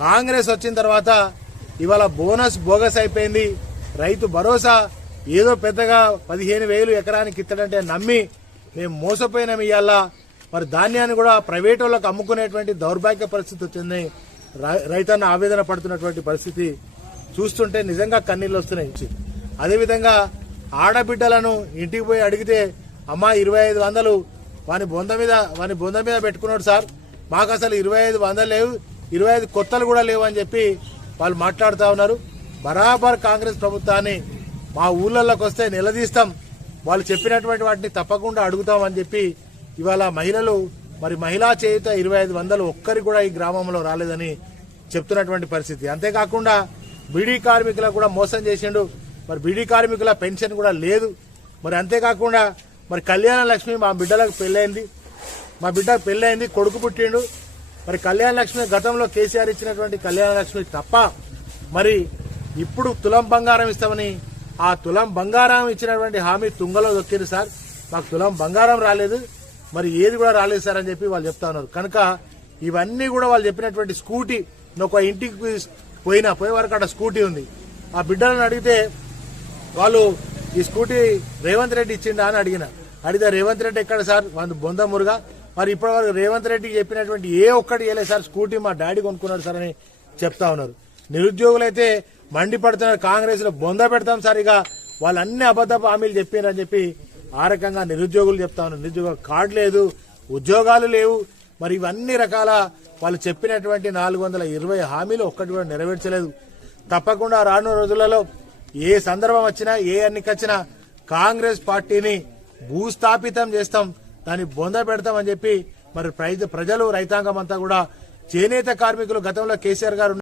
కాంగ్రెస్ వచ్చిన తర్వాత ఇవాళ బోనస్ బోగస్ అయిపోయింది. రైతు భరోసా ఏదో పెద్దగా పదిహేను వేలు ఎకరానికి ఇస్తాడంటే నమ్మి మేము మోసపోయినాం ఇవాళ మరి ధాన్యాన్ని కూడా ప్రైవేట్ వాళ్ళకి అమ్ముకునేటువంటి దౌర్భాగ్య పరిస్థితి వచ్చింది. రై- రైతన్న ఆవేదన పడుతున్నటువంటి పరిస్థితి చూస్తుంటే నిజంగా కన్నీళ్ళు వస్తున్నాయి. అదేవిధంగా ఆడబిడ్డలను ఇంటికి పోయి అడిగితే అమ్మా ఇరవై ఐదు వందలు వాని బొంద మీద వాని బొంద మీద పెట్టుకున్నాడు సార్. మాకు అసలు ఇరవై ఐదు వందలు లేవు. ఇరవై ఐదు కొత్తలు కూడా లేవని చెప్పి వాళ్ళు మాట్లాడుతూ ఉన్నారు. బరాబర్ కాంగ్రెస్ ప్రభుత్వాన్ని మా ఊళ్ళల్లోకి వస్తే నిలదీస్తాం. వాళ్ళు చెప్పినటువంటి వాటిని తప్పకుండా అడుగుతామని చెప్పి ఇవాళ మహిళలు మరి మహిళా చేయుత ఇరవై ఐదు వందలు ఒక్కరికి కూడా ఈ గ్రామంలో రాలేదని చెప్తున్నటువంటి పరిస్థితి. అంతేకాకుండా బీడీ కార్మికులకు కూడా మోసం చేసిండు. మరి బీడీ కార్మికుల పెన్షన్ కూడా లేదు. మరి అంతేకాకుండా మరి కళ్యాణ లక్ష్మి మా బిడ్డలకు పెళ్ళైంది. మా బిడ్డకు పెళ్ళైంది కొడుకు పుట్టిండు. మరి కళ్యాణ లక్ష్మి గతంలో కేసీఆర్ ఇచ్చినటువంటి కళ్యాణ లక్ష్మి తప్ప మరి ఇప్పుడు తులం బంగారం ఇస్తామని ఆ తులం బంగారం ఇచ్చినటువంటి హామీ తుంగలో దొక్కింది సార్. మాకు తులం బంగారం రాలేదు. మరి ఏది కూడా రాలేదు సార్ అని చెప్పి వాళ్ళు చెప్తా ఉన్నారు. కనుక ఇవన్నీ కూడా వాళ్ళు చెప్పినటువంటి స్కూటీ నువ్వు ఒక ఇంటికి పోయినా పోయే వరకు అక్కడ స్కూటీ ఉంది. ఆ బిడ్డలను అడిగితే వాళ్ళు ఈ స్కూటీ రేవంత్ రెడ్డి ఇచ్చిండా అని అడిగిన. అడిగితే రేవంత్ రెడ్డి ఎక్కడ సార్? వాళ్ళు బొంద మురుగా. మరి ఇప్పటి వరకు రేవంత్ రెడ్డికి చెప్పినటువంటి ఏ ఒక్కటి చేయలేదు సార్. స్కూటీ మా డాడీ కొనుక్కున్నాడు సార్ అని చెప్తా ఉన్నారు. నిరుద్యోగులైతే మండిపడుతున్నారు. కాంగ్రెస్లో బొంద పెడతాం సార్ ఇక. వాళ్ళు అన్ని అబద్ధపు హామీలు చెప్పారని చెప్పి ఆ రకంగా నిరుద్యోగులు చెప్తా ఉన్నారు. నిరుద్యోగ కార్డు లేదు ఉద్యోగాలు లేవు. మరి ఇవన్నీ రకాల వాళ్ళు చెప్పినటువంటి నాలుగు వందల ఇరవై హామీలు ఒక్కటి కూడా నెరవేర్చలేదు. తప్పకుండా రానున్న రోజులలో ఏ సందర్భం వచ్చినా ఏ ఎన్నిక వచ్చినా కాంగ్రెస్ పార్టీని భూస్థాపితం చేస్తాం. దాన్ని బొంద పెడతామని చెప్పి మరి ప్రజలు రైతాంగం అంతా కూడా చేనేత కార్మికులు గతంలో కేసీఆర్ గారు